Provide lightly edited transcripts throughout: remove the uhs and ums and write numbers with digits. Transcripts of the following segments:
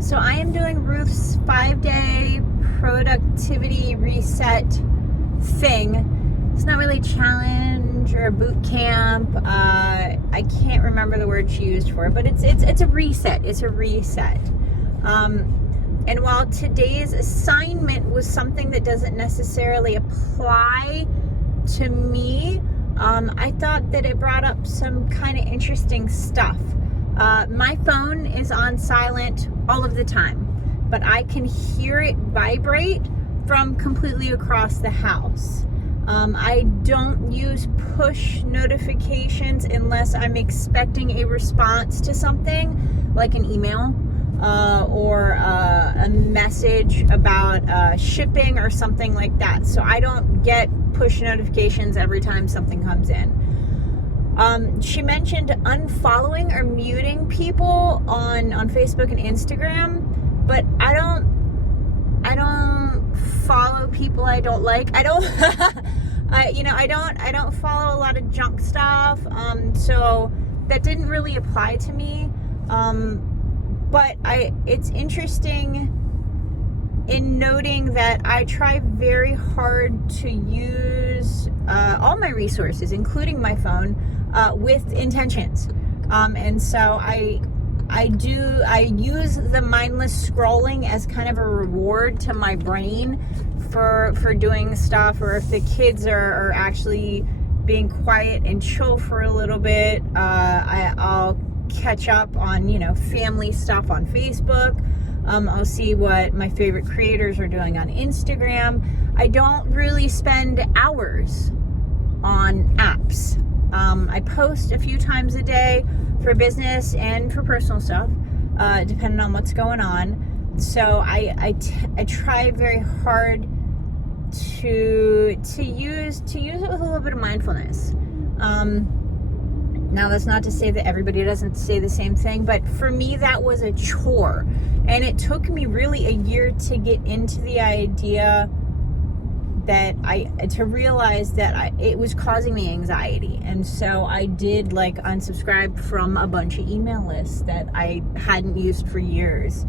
So I am doing Ruth's 5-day productivity reset thing. It's not really a challenge or a boot camp. I can't remember the word she used for it, but it's a reset. It's a reset. And while today's assignment was something that doesn't necessarily apply to me, I thought that it brought up some kind of interesting stuff. My phone is on silent all of the time, but I can hear it vibrate from completely across the house. I don't use push notifications unless I'm expecting a response to something like an email or a message about shipping or something like that. So I don't get push notifications every time something comes in. She mentioned unfollowing or muting people on Facebook and Instagram, but I don't follow people I don't like. I don't I don't follow a lot of junk stuff. So that didn't really apply to me. But it's interesting in noting that I try very hard to use all my resources, including my phone, with intentions. And so I use the mindless scrolling as kind of a reward to my brain for doing stuff, or if the kids are actually being quiet and chill for a little bit, I'll catch up on, family stuff on Facebook. I'll see what my favorite creators are doing on Instagram. I don't really spend hours on apps. I post a few times a day for business and for personal stuff, depending on what's going on. So I try very hard to use it with a little bit of mindfulness. Now, that's not to say that everybody doesn't say the same thing, but for me, that was a chore. And it took me really a year to get into the idea to realize that it was causing me anxiety. And so I did unsubscribe from a bunch of email lists that I hadn't used for years.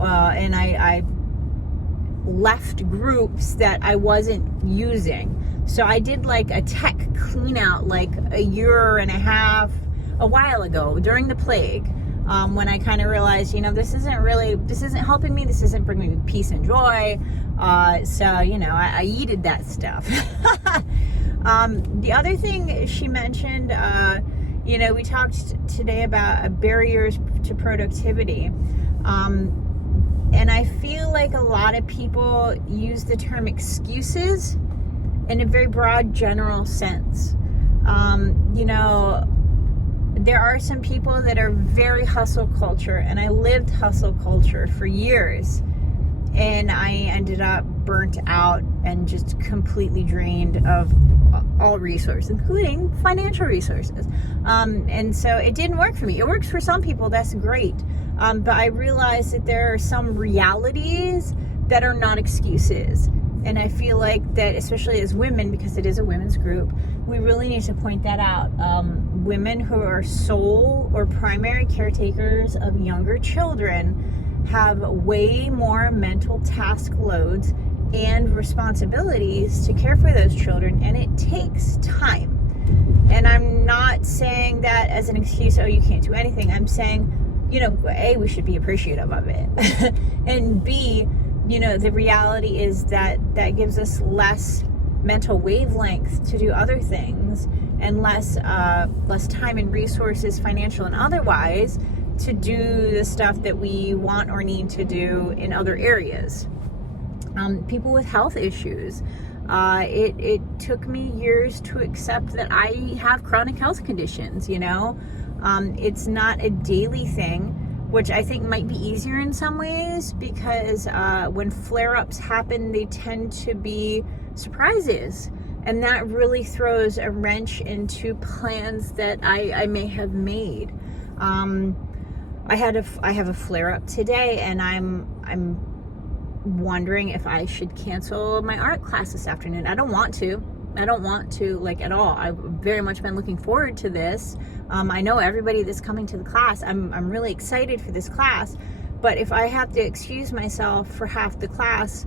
And I left groups that I wasn't using. So I did a tech clean out a year and a half, a while ago during the plague, when I kind of realized, this isn't helping me. This isn't bringing me peace and joy. So, I yeeted that stuff. The other thing she mentioned, we talked today about barriers to productivity. And I feel like a lot of people use the term excuses in a very broad, general sense. There are some people that are very hustle culture, and I lived hustle culture for years, and I ended up burnt out and just completely drained of all resources, including financial resources. And so it didn't work for me. It works for some people, that's great. But I realized that there are some realities that are not excuses. And I feel like that, especially as women, because it is a women's group, we really need to point that out. Women who are sole or primary caretakers of younger children have way more mental task loads and responsibilities to care for those children, and it takes time. And I'm not saying that as an excuse, you can't do anything. I'm saying, A, we should be appreciative of it. And B, the reality is that gives us less mental wavelength to do other things, and less time and resources, financial and otherwise, to do the stuff that we want or need to do in other areas. People with health issues. It took me years to accept that I have chronic health conditions, It's not a daily thing, which I think might be easier in some ways, because when flare-ups happen, they tend to be surprises. And that really throws a wrench into plans that I may have made. I have a flare-up today, and I'm wondering if I should cancel my art class this afternoon. I don't want to at all. I've very much been looking forward to this. I know everybody that's coming to the class. I'm really excited for this class, But if I have to excuse myself for half the class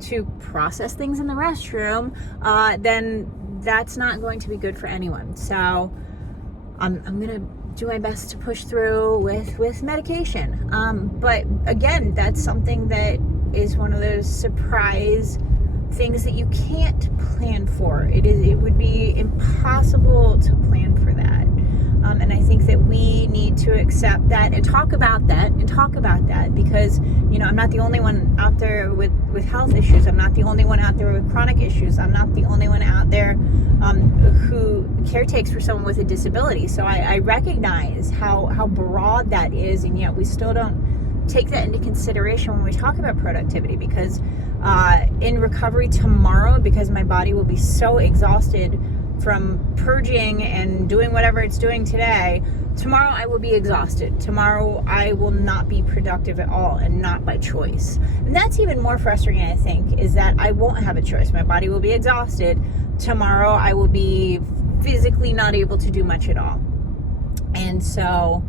to process things in the restroom, then that's not going to be good for anyone. So I'm going to do my best to push through with medication. But again, that's something that is one of those surprise things that you can't plan for. It would be impossible to plan for that. And I think that we need to accept that and talk about that because, I'm not the only one out there with health issues. I'm not the only one out there with chronic issues. I'm not the only one out there who caretakes for someone with a disability. So I recognize how broad that is, and yet we still don't take that into consideration when we talk about productivity, because in recovery tomorrow, because my body will be so exhausted from purging and doing whatever it's doing today, tomorrow I will be exhausted. Tomorrow I will not be productive at all, and not by choice. And that's even more frustrating, I think, is that I won't have a choice. My body will be exhausted. Tomorrow I will be physically not able to do much at all. And so,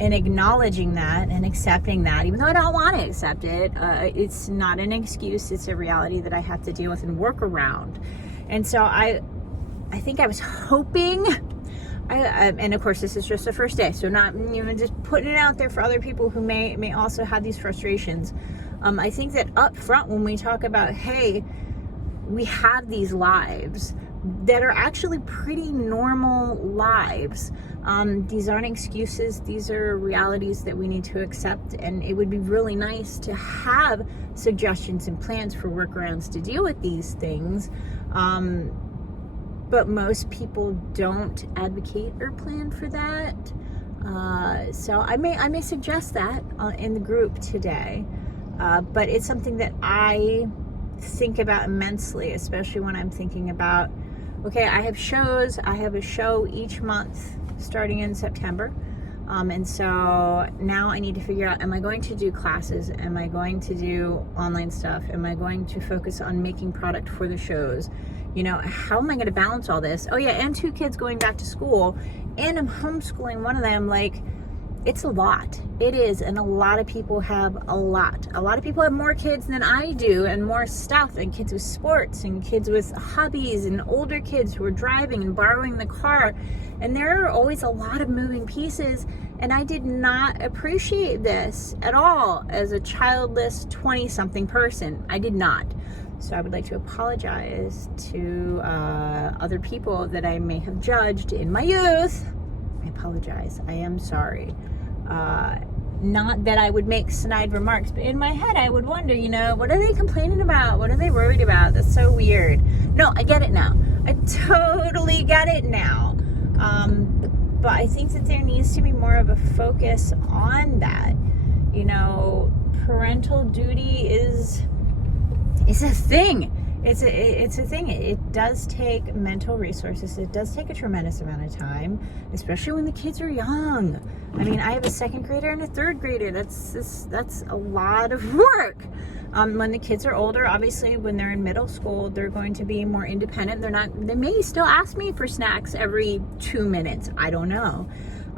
in acknowledging that and accepting that, even though I don't want to accept it, it's not an excuse. It's a reality that I have to deal with and work around. And so I think I was hoping, and of course this is just the first day, so not just putting it out there for other people who may also have these frustrations. I think that up front, when we talk about, hey, we have these lives that are actually pretty normal lives. These aren't excuses. These are realities that we need to accept. And it would be really nice to have suggestions and plans for workarounds to deal with these things. But most people don't advocate or plan for that. So I may suggest that in the group today. But it's something that I think about immensely, especially when I'm thinking about, okay, I have shows. I have a show each month starting in September. And so now I need to figure out, am I going to do classes? Am I going to do online stuff? Am I going to focus on making product for the shows? How am I going to balance all this? Oh yeah, and 2 kids going back to school, and I'm homeschooling one of them. Like, it's a lot. It is. And a lot of people have a lot. A lot of people have more kids than I do, and more stuff, and kids with sports, and kids with hobbies, and older kids who are driving and borrowing the car. And there are always a lot of moving pieces. And I did not appreciate this at all as a childless 20-something person. I did not. So I would like to apologize to other people that I may have judged in my youth. I apologize. I am sorry. Not that I would make snide remarks, but in my head I would wonder, what are they complaining about? What are they worried about? That's so weird. No, I get it now. I totally get it now. But I think that there needs to be more of a focus on that. Parental duty is a thing. It's a thing. It does take mental resources. It does take a tremendous amount of time, especially when the kids are young. I mean, I have a 2nd grader and a 3rd grader. That's a lot of work. When the kids are older, obviously, when they're in middle school, they're going to be more independent. They may still ask me for snacks every 2 minutes. I don't know.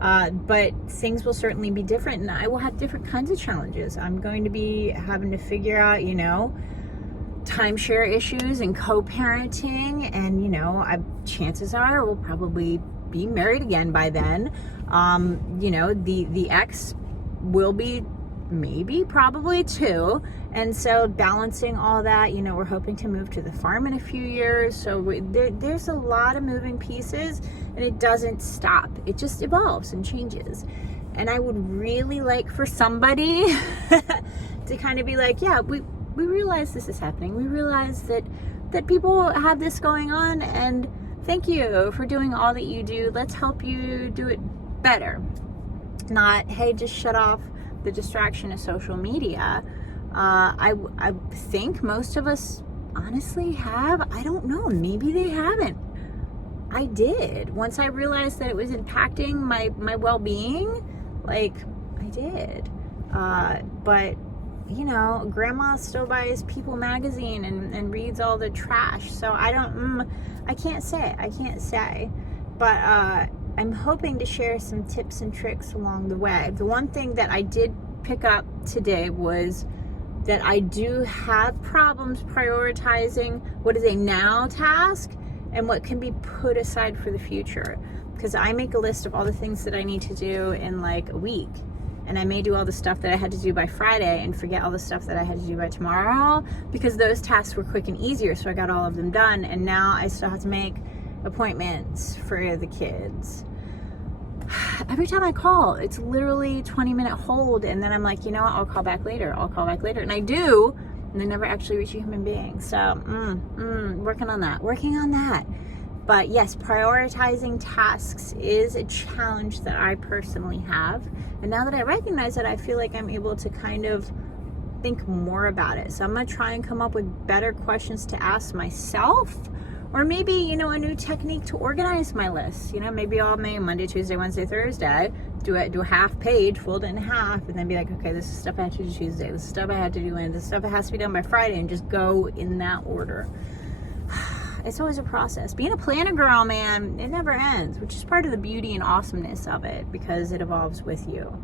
But things will certainly be different, and I will have different kinds of challenges. I'm going to be having to figure out, timeshare issues and co-parenting, and chances are we'll probably be married again by then. The ex will be probably too, and so balancing all that, we're hoping to move to the farm in a few years, so there's a lot of moving pieces, and it doesn't stop. It just evolves and changes. And I would really like for somebody to kind of be like, yeah, we realize this is happening. We realize that people have this going on, and thank you for doing all that you do. Let's help you do it better. Not, hey, just shut off the distraction of social media. I think most of us honestly have. I don't know. Maybe they haven't. I did. Once I realized that it was impacting my well-being, I did. But grandma still buys People magazine and reads all the trash. So I can't say. But I'm hoping to share some tips and tricks along the way. The one thing that I did pick up today was that I do have problems prioritizing what is a now task and what can be put aside for the future. Because I make a list of all the things that I need to do in like a week. And I may do all the stuff that I had to do by Friday and forget all the stuff that I had to do by tomorrow, because those tasks were quick and easier. So I got all of them done. And now I still have to make appointments for the kids. Every time I call, it's literally 20-minute hold, and then I'm like, you know what, I'll call back later, and I do, and I never actually reach a human being. So working on that. But yes, prioritizing tasks is a challenge that I personally have, and now that I recognize it, I feel like I'm able to kind of think more about it. So I'm gonna try and come up with better questions to ask myself. Or maybe, you know, a new technique to organize my list. You know, maybe I'll make Monday, Tuesday, Wednesday, Thursday, do a half page, fold it in half, and then be like, okay, this is stuff I have to do Tuesday, this is stuff I have to do Wednesday, this stuff that has to be done by Friday, and just go in that order. It's always a process. Being a planner girl, man, it never ends, which is part of the beauty and awesomeness of it, because it evolves with you.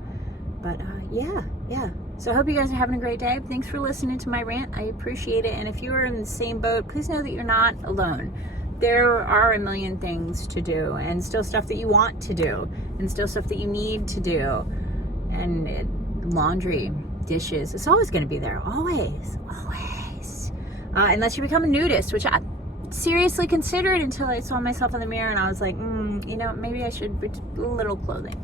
But yeah. So I hope you guys are having a great day. Thanks for listening to my rant. I appreciate it. And if you are in the same boat, please know that you're not alone. There are a million things to do, and still stuff that you want to do, and still stuff that you need to do. And laundry, dishes, it's always going to be there. Always. Unless you become a nudist, which I seriously considered until I saw myself in the mirror and I was like, you know, maybe I should be little clothing.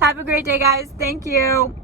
Have a great day, guys. Thank you.